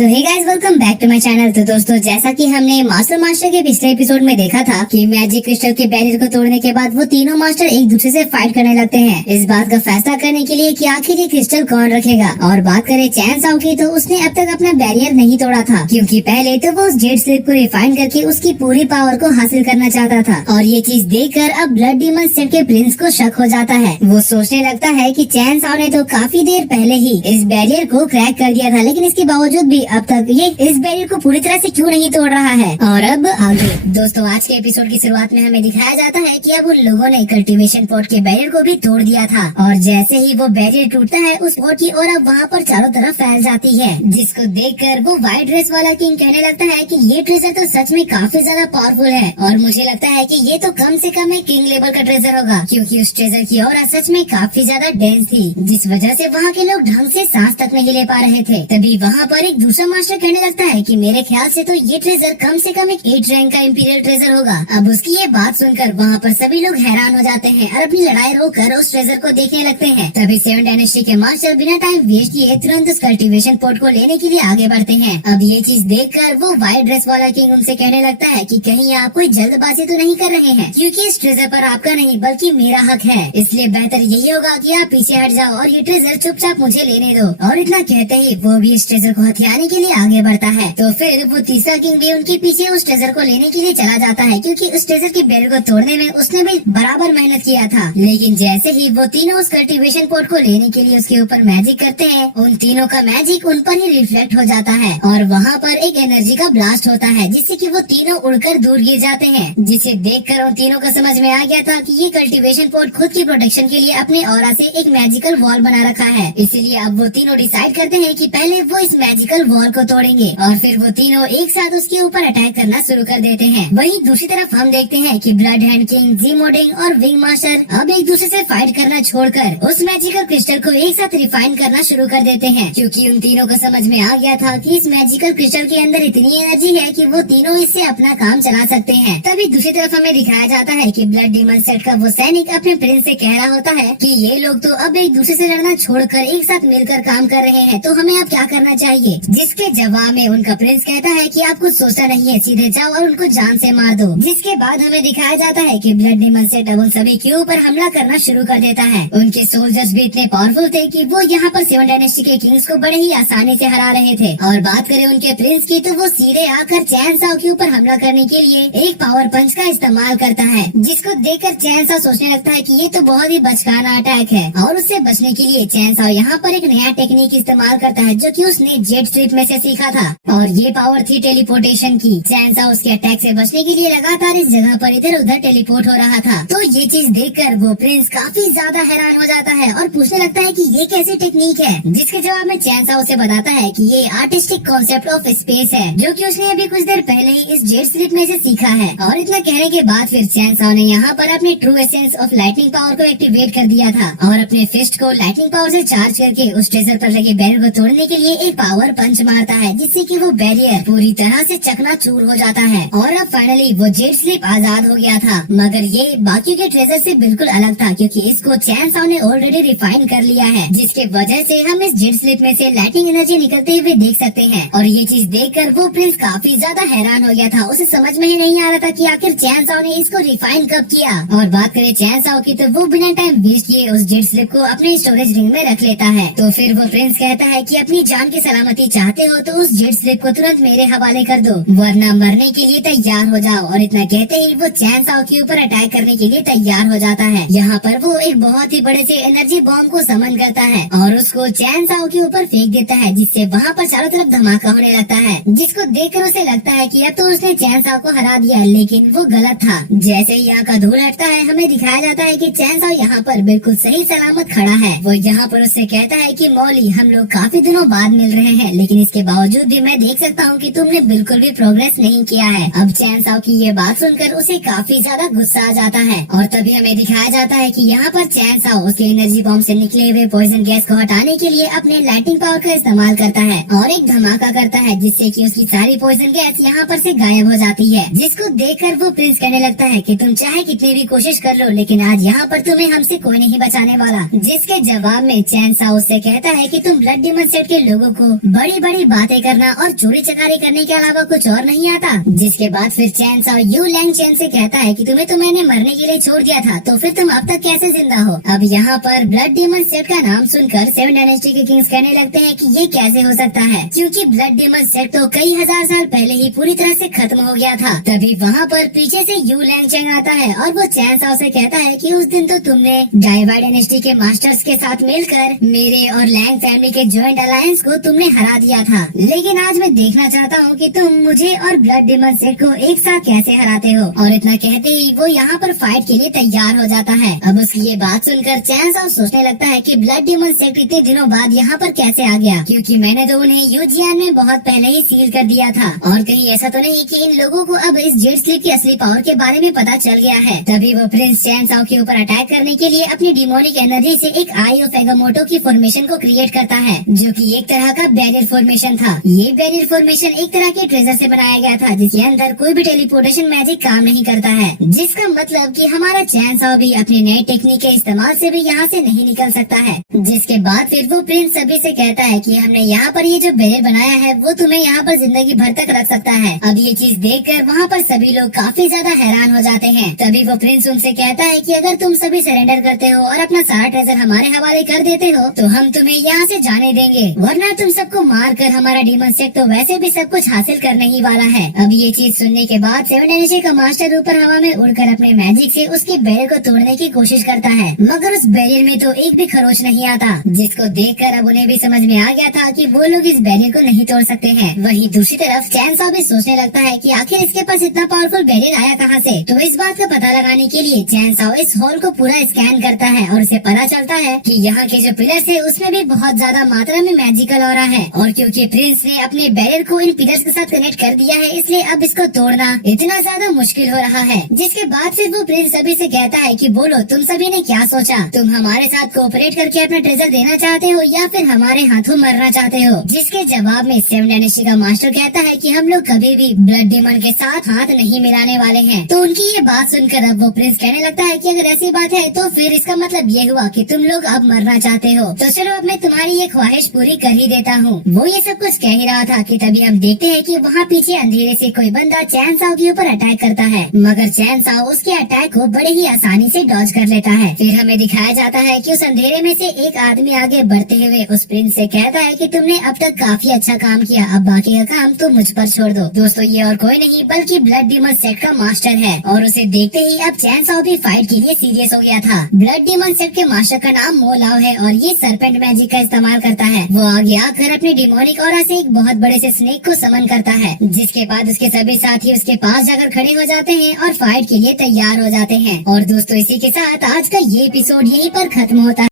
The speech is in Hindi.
So hey guys, welcome back to my channel. तो दोस्तों, जैसा कि हमने मास्टर के पिछले एपिसोड में देखा था कि मैजिक क्रिस्टल के बैरियर को तोड़ने के बाद वो तीनों मास्टर एक दूसरे से फाइट करने लगते हैं, इस बात का फैसला करने के लिए कि आखिर ये क्रिस्टल कौन रखेगा। और बात करें चैन साओ की, तो उसने अब तक अपना बैरियर नहीं तोड़ा था, क्योंकि पहले तो वो उस जेड स्लिप को रिफाइन करके उसकी पूरी पावर को हासिल करना चाहता था। और ये चीज देखकर अब ब्लड डीमन सेट के प्रिंस को शक हो जाता है। वो सोचने लगता है कि चैन साओ ने तो काफी देर पहले ही इस बैरियर को क्रैक कर दिया था, लेकिन इसके बावजूद भी अब तक ये इस बैरियर को पूरी तरह से क्यों नहीं तोड़ रहा है। और अब आगे दोस्तों, आज के एपिसोड की शुरुआत में हमें दिखाया जाता है कि अब उन लोगों ने कल्टीवेशन पॉट के बैरियर को भी तोड़ दिया था, और जैसे ही वो बैरियर टूटता है उस पॉट की और अब वहाँ पर चारों तरफ फैल जाती है, जिसको देखकर वो व्हाइट ड्रेस वाला किंग कहने लगता है कि ये ट्रेजर तो सच में काफी ज्यादा पावरफुल है, और मुझे लगता है कि ये तो कम से कम एक किंग लेवल का ट्रेजर होगा, क्योंकि उस ट्रेजर की ऑरा सच में काफी ज्यादा डेंस थी, जिस वजह से वहाँ के लोग ढंग से सांस तक नहीं ले पा रहे थे। तभी वहाँ पर एक दूसरा मास्टर कहने लगता है कि मेरे ख्याल से तो ये ट्रेजर कम से कम एक 8 रैंक का इंपीरियल ट्रेजर होगा। अब उसकी ये बात सुनकर वहाँ पर सभी लोग हैरान हो जाते हैं और अपनी लड़ाई रोककर उस ट्रेजर को देखने लगते हैं। तभी 7 डायनेस्टी के मास्टर बिना टाइम वेस्ट किए तुरंत उस कल्टीवेशन पॉट को लेने के लिए आगे बढ़ते हैं। अब ये चीज देखकर वो व्हाइट ड्रेस वाला किंग उनसे कहने लगता है कि कहीं आप कोई जल्दबाजी तो नहीं कर रहे हैं, क्योंकि इस ट्रेजर पर आपका नहीं बल्कि मेरा हक है, इसलिए बेहतर यही होगा कि आप पीछे हट जाओ और ये ट्रेजर चुपचाप मुझे लेने दो। और इतना कहते ही वो भी इस ट्रेजर को हथियाने के लिए आगे बढ़ता है। तो फिर वो तीसरा किंग भी उनके पीछे उस ट्रेजर को लेने के लिए चला जाता है, क्योंकि उस ट्रेजर के बैरियर को तोड़ने में उसने भी बराबर मेहनत किया था। लेकिन जैसे ही वो तीनों उस कल्टीवेशन पॉट को लेने के लिए उसके ऊपर मैजिक करते हैं, उन तीनों का मैजिक उन पर ही रिफ्लेक्ट हो जाता है और वहाँ पर एक एनर्जी का ब्लास्ट होता है, जिससे कि वो तीनों उड़कर दूर गिर जाते हैं, जिसे देखकर उन तीनों को समझ में आ गया था कि ये कल्टीवेशन पॉट खुद की प्रोटेक्शन के लिए अपने ऑरा से एक मैजिकल वॉल बना रखा है। इसीलिए अब वो तीनों डिसाइड करते हैं कि पहले वो इस मैजिकल वॉल को तोड़ेंगे और फिर वो तीनों एक साथ उसके ऊपर अटैक करना शुरू कर देते हैं। वहीं दूसरी तरफ हम देखते हैं कि ब्लड हैंड किंग, जी मोडिंग और विंग मास्टर अब एक दूसरे से फाइट करना छोड़कर उस मैजिकल क्रिस्टल को एक साथ रिफाइन करना शुरू कर देते हैं, क्योंकि उन तीनों को समझ में आ गया था कि इस मैजिकल क्रिस्टल के अंदर इतनी एनर्जी है कि वो तीनों इससे अपना काम चला सकते हैं। तभी दूसरी तरफ हमें दिखाया जाता है कि ब्लड डीमन सेट का वो सैनिक अपने प्रिंस से कह रहा होता है कि ये लोग तो अब एक दूसरे से लड़ना छोड़कर एक साथ मिलकर काम कर रहे हैं, तो हमें अब क्या करना चाहिए। जिसके जवाब में उनका प्रिंस कहता है कि आप कुछ सोचना नहीं है, सीधे जाओ और उनको जान से मार दो। जिसके बाद हमें दिखाया जाता है कि ब्लड डीमन सेट अब उन सभी के ऊपर हमला करना शुरू कर देता है। उनके सोल्जर्स भी इतने पावरफुल थे कि वो यहाँ पर 7 डायनेस्टी के किंग्स को बड़े ही आसानी से हरा रहे थे। और बात करें उनके प्रिंस की, तो वो सीधे आकर चैन साओ के ऊपर हमला करने के लिए एक पावर पंच का इस्तेमाल करता है, जिसको देखकर चैन साओ सोचने लगता है कि ये तो बहुत ही बचकाना अटैक है, और उससे बचने के लिए चैन साओ यहाँ पर एक नया टेक्निक इस्तेमाल करता है, जो कि उसने जेड स्ट्रिप में से सीखा था, और ये पावर थी टेलीपोर्टेशन की। चैन साओ उसके अटैक से बचने के लिए लगातार इस जगह पर इधर उधर टेलीपोर्ट हो रहा था। तो ये चीज देखकर वो प्रिंस काफी ज्यादा हैरान हो जाता है और पूछने लगता है कि ये कैसी टेक्निक है, जिसके जवाब में चैन साओ उसे बताता है कि ये आर्टिस्टिक कॉन्सेप्ट ऑफ स्पेस है, जो कि उसने अभी कुछ देर पहले ही इस जेड स्लिप में से सीखा है। और इतना कहने के बाद फिर चैन साओ ने यहाँ पर अपने true essence of lightning power को एक्टिवेट कर दिया था और अपने फिस्ट को लाइटनिंग पावर से चार्ज करके उस ट्रेजर पर लगे बैरियर को तोड़ने के लिए एक पावर पंच मारता है, जिससे कि वो बैरियर पूरी तरह से चकनाचूर हो जाता है। और अब फाइनली वो जेड स्लिप आजाद हो गया था, मगर ये बाकी के ट्रेजर से बिल्कुल अलग था, क्योंकि इसको चैन साओ ने ऑलरेडी रिफाइन कर लिया है, जिसके वजह से हम इस जेड स्लिप में से लाइटिंग एनर्जी निकलते हुए देख सकते हैं। और ये चीज देखकर वो प्रिंस काफी ज्यादा हैरान हो गया था, उसे समझ में ही नहीं आ रहा था कि आखिर चैन साओ ने इसको रिफाइन कब किया। और बात करें चैन साओ की, तो वो बिना टाइम वेस्ट किए उस जेड स्लिप को अपने स्टोरेज रिंग में रख लेता है। तो फिर वो प्रिंस कहता है कि अपनी जान की सलामती चाहते हो तो उस जेड स्लिप को तुरंत मेरे हवाले कर दो, वरना मरने के लिए तैयार हो जाओ। और इतना कहते ही वो चैन साओ के ऊपर अटैक करने के लिए तैयार हो जाता है। यहाँ पर वो एक बहुत ही बड़े से एनर्जी बॉम्ब को समन करता है और उसको चैन साओ के ऊपर फेंक देता है, जिससे वहाँ पर चारों तरफ धमाका होने लगता है, जिसको देखकर उसे लगता है कि अब तो उसने चैन साओ को हरा दिया, लेकिन वो गलत था। जैसे ही यहाँ का धूल हटता है, हमें दिखाया जाता है कि चैन साओ यहाँ पर बिल्कुल सही सलामत खड़ा है। वो यहाँ पर उससे कहता है कि मौली, हम लोग काफी दिनों बाद मिल रहे हैं, लेकिन इसके बावजूद भी मैं देख सकता हूँ कि तुमने बिल्कुल भी प्रोग्रेस नहीं किया है। अब चैन साओ की ये बात सुनकर उसे काफी ज्यादा गुस्सा आ जाता है और तभी हमें दिखाया जाता है कि यहाँ पर चैन साओ उसके एनर्जी बॉम्ब से निकले हुए पॉइजन गैस को हटाने के लिए अपने लाइटिंग पावर का इस्तेमाल करता है और एक धमाका करता है, जिससे कि उसकी सारी पॉइजन गैस यहाँ पर से गायब हो जाती है। जिसको देखकर वो प्रिंस कहने लगता है कि तुम चाहे कितनी भी कोशिश कर लो, लेकिन आज यहाँ पर तुम्हें हमसे कोई नहीं बचाने वाला। जिसके जवाब में चैन साओ उससे कहता है कि तुम ब्लड डीमन सेट के लोगों को बड़ी बड़ी बातें करना और चोरी चकारी करने के अलावा कुछ और नहीं आता। जिसके बाद फिर चैन साओ यू लैंग चैन से कहता है कि तुम्हें तो मैंने मरने के लिए छोड़ दिया था, तो फिर तुम अब तक कैसे जिंदा हो। अब यहाँ पर ब्लड डीमन सेट का नाम सुनकर 7 डायनेस्टी के किंग्स कहने लगते हैं कि ये कैसे हो सकता है, क्योंकि ब्लड डीमन सेट तो कई हजार साल पहले ही पूरी तरह से खत्म हो गया था। तभी वहाँ पर पीछे से यू लैंग चैन आता है और वो चैन साओ से कहता है कि उस दिन तो तुमने डाइवाई डायनेस्टी के मास्टर्स के साथ मिलकर मेरे और लैंग फैमिली के ज्वाइंट अलायंस को तुमने हरा दिया था, लेकिन आज मैं देखना चाहता हूँ कि तुम मुझे और ब्लड डीमन सेट को एक साथ कैसे हराते हो। और इतना कहते ही वो यहाँ पर फाइट के लिए तैयार हो जाता है। अब उसकी ये बात सुनकर चैन साओ सोचने लगता है कि ब्लड डीमन सेट इतने दिनों बाद यहाँ पर कैसे आ गया, क्योंकि मैंने तो उन्हें यूजियान में बहुत पहले ही सील कर दिया था। और कहीं ऐसा तो नहीं कि इन लोगों को अब इस जेड स्लीप की असली पावर के बारे में पता चल गया है। तभी वो प्रिंस चैन साओ के ऊपर अटैक करने के लिए अपनी डिमोनिक एनर्जी से एक आई ऑफ एगामोटो की फॉर्मेशन को क्रिएट करता है, जो कि एक तरह का बैरियर फॉर्मेशन था। ये बैरियर फॉर्मेशन एक तरह के ट्रेजर से बनाया गया था, जिसके अंदर कोई भी टेलीपोर्टेशन मैजिक काम नहीं करता है, जिसका मतलब कि हमारा चैन साओ भी अपनी नई टेक्निक के इस्तेमाल से भी यहाँ से नहीं निकल सकता है। जिसके बाद फिर वो प्रिंस सभी से कहता है कि हमने यहाँ पर ये जो बैरियर बनाया है वो तुम्हें यहाँ पर जिंदगी भर तक रख सकता है। अब ये चीज देखकर वहाँ पर सभी लोग काफी ज्यादा हैरान हो जाते हैं। तभी वो प्रिंस उनसे कहता है कि अगर तुम सभी सरेंडर करते हो और अपना सारा ट्रेजर हमारे हवाले कर देते हो तो हम तुम्हें यहाँ से जाने देंगे, वरना तुम सबको मार कर हमारा डीमन सेट तो वैसे भी सब कुछ हासिल करने ही वाला है। अब ये चीज सुनने के बाद 7 डायनेस्टी का मास्टर ऊपर हवा में उड़कर अपने मैजिक से उसके बैरियर को तोड़ने की कोशिश करता है, मगर उस बैरियर में तो एक भी खरोच नहीं आता, जिसको देखकर अब उन्हें भी समझ में आ गया था कि वो लोग इस बैरियर को नहीं तोड़ सकते हैं। वहीं दूसरी तरफ चैन साओ भी सोचने लगता है कि आखिर इसके पास इतना पावरफुल बैरियर आया कहाँ से। तो इस बात का पता लगाने के लिए चैन साओ इस हॉल को पूरा स्कैन करता है और उसे पता चलता है कि यहाँ के जो पिलर्स है उसमें भी बहुत ज्यादा मात्रा में मैजिकल ऑरा है, और क्योंकि प्रिंस ने अपने बैरियर को इन पिलर्स के साथ कनेक्ट कर दिया है, इसलिए अब इसको तोड़ना इतना ज्यादा मुश्किल हो रहा है। जिसके बाद फिर वो प्रिंस सभी से कहता है कि बोलो तुम सभी ने क्या सोचा, तुम हमारे साथ कोऑपरेट करके अपना ट्रेजर देना चाहते हो या फिर हमारे हाथों मरना चाहते हो। जिसके जवाब में 7 डायनेस्टी का मास्टर कहता है कि हम लोग कभी भी ब्लड डीमन के साथ हाथ नहीं मिलाने वाले हैं। तो उनकी ये बात सुनकर अब वो प्रिंस कहने लगता है कि अगर ऐसी बात है तो फिर इसका मतलब ये हुआ कि तुम लोग अब मरना चाहते हो, तो चलो अब मैं तुम्हारी ये ख्वाहिश पूरी कर ही देता हूँ। वो ये सब कुछ कह ही रहा था कि तभी हम देखते हैं कि वहाँ पीछे अंधेरे से कोई बंदा चैन साओ के ऊपर अटैक करता है, मगर चैन साओ उसके अटैक को बड़े ही आसानी से डॉज कर लेता है। फिर हमें दिखाया जाता है कि उस अंधेरे में से एक आदमी आगे बढ़ते हुए उस प्रिंस से कहता है कि तुमने अब तक काफी अच्छा काम किया, अब बाकी का काम तुम मुझ पर छोड़ दो। दोस्तों ये और कोई नहीं बल्कि ब्लड डीमन सेट का मास्टर है, और उसे देखते ही अब चैन साओ भी फाइट के लिए सीरियस हो गया था। ब्लड डीमन सेट के मास्टर का नाम मो लाओ है और ये सरपेंट मैजिक का इस्तेमाल करता है। वो आगे आकर अपने डिमोनिक ऑरा से एक बहुत बड़े से स्नेक को समन करता है, जिसके बाद उसके सभी साथी उसके पास जाकर खड़े हो जाते हैं और फाइट के लिए तैयार हो जाते हैं। और दोस्तों इसी के साथ आज का ये एपिसोड यहीं पर खत्म होता है।